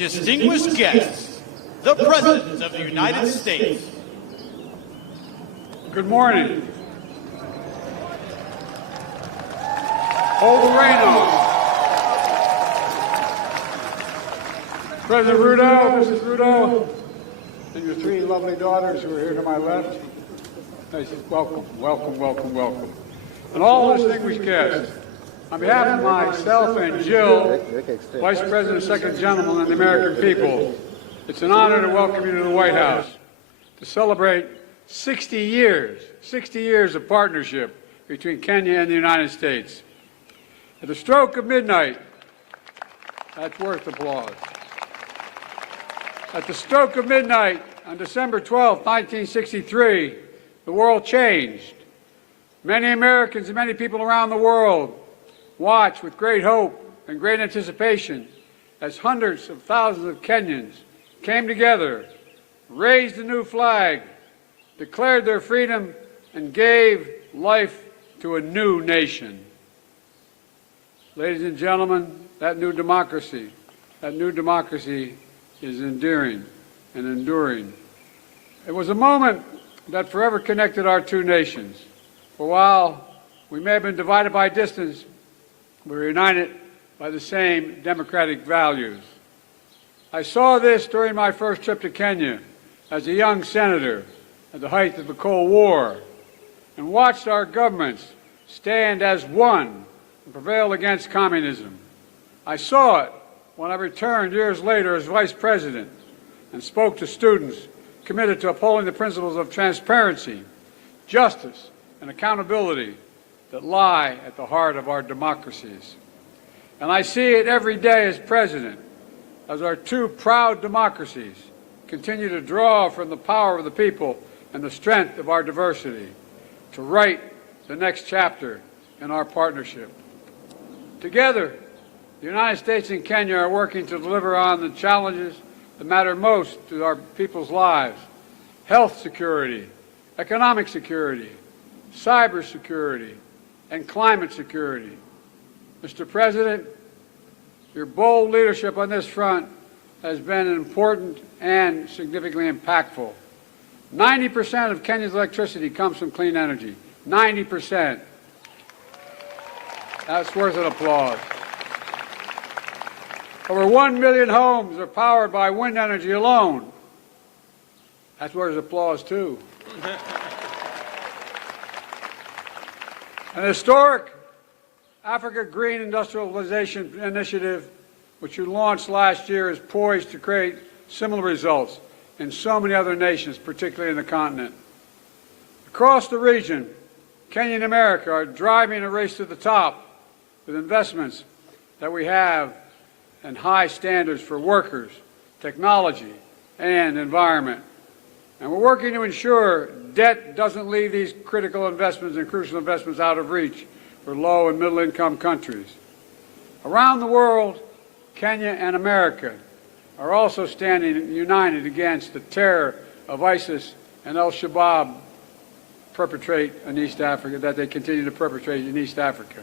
distinguished guests, the President of the United States. Good morning. Hold the rain on. President Ruto, Mrs. Ruto, and your three lovely daughters who are here to my left. Nice. Welcome, welcome, welcome, welcome. And all distinguished guests, on behalf of myself and Jill, Vice President, Second Gentleman, and the American people, it's an honor to welcome you to the White House to celebrate 60 years of partnership between Kenya and the United States. At the stroke of midnight, that's worth applause. At the stroke of midnight on December 12, 1963, the world changed. Many Americans and many people around the world watched with great hope and great anticipation as hundreds of thousands of Kenyans came together, raised a new flag, declared their freedom, and gave life to a new nation. Ladies and gentlemen, that new democracy is endearing and enduring. It was a moment that forever connected our two nations. For while we may have been divided by distance, we were united by the same democratic values. I saw this during my first trip to Kenya as a young senator at the height of the Cold War, and watched our governments stand as one and prevail against communism. I saw it when I returned years later as Vice President and spoke to students committed to upholding the principles of transparency, justice, and accountability that lie at the heart of our democracies. And I see it every day as President, as our two proud democracies continue to draw from the power of the people and the strength of our diversity to write the next chapter in our partnership. Together, the United States and Kenya are working to deliver on the challenges that matter most to our people's lives: health security, economic security, cyber security, and climate security. Mr. President, your bold leadership on this front has been important and significantly impactful. 90% of Kenya's electricity comes from clean energy. 90%. That's worth an applause. Over 1 million homes are powered by wind energy alone. That's worth applause, too. An historic Africa Green Industrialization Initiative, which you launched last year, is poised to create similar results in so many other nations, particularly in the continent. Across the region, Kenya and America are driving a race to the top with investments that we have and high standards for workers, technology, and environment. And we're working to ensure debt doesn't leave these critical investments and crucial investments out of reach for low and middle income countries. Around the world, Kenya and America are also standing united against the terror of ISIS and al-Shabaab perpetrate in East Africa, that they continue to perpetrate in East Africa.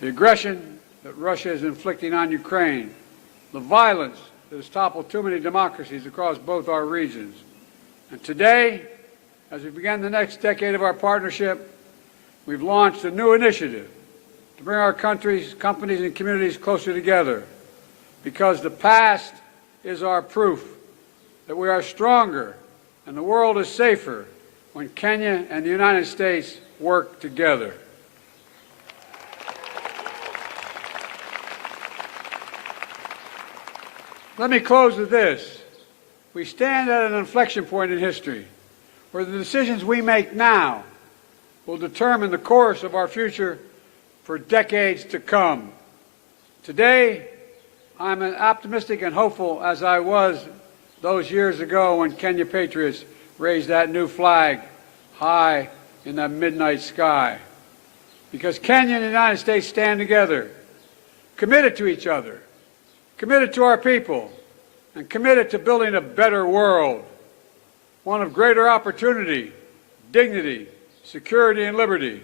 The aggression that Russia is inflicting on Ukraine, the violence that has toppled too many democracies across both our regions. And today, as we begin the next decade of our partnership, we've launched a new initiative to bring our countries, companies, and communities closer together, because the past is our proof that we are stronger and the world is safer when Kenya and the United States work together. Let me close with this. We stand at an inflection point in history where the decisions we make now will determine the course of our future for decades to come. Today, I'm as optimistic and hopeful as I was those years ago when Kenya patriots raised that new flag high in that midnight sky. Because Kenya and the United States stand together, committed to each other, committed to our people, and committed to building a better world, one of greater opportunity, dignity, security, and liberty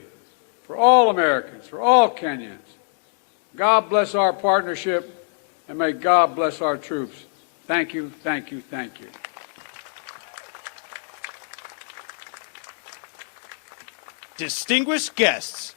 for all Americans, for all Kenyans. God bless our partnership, and may God bless our troops. Thank you, thank you, thank you. Distinguished guests,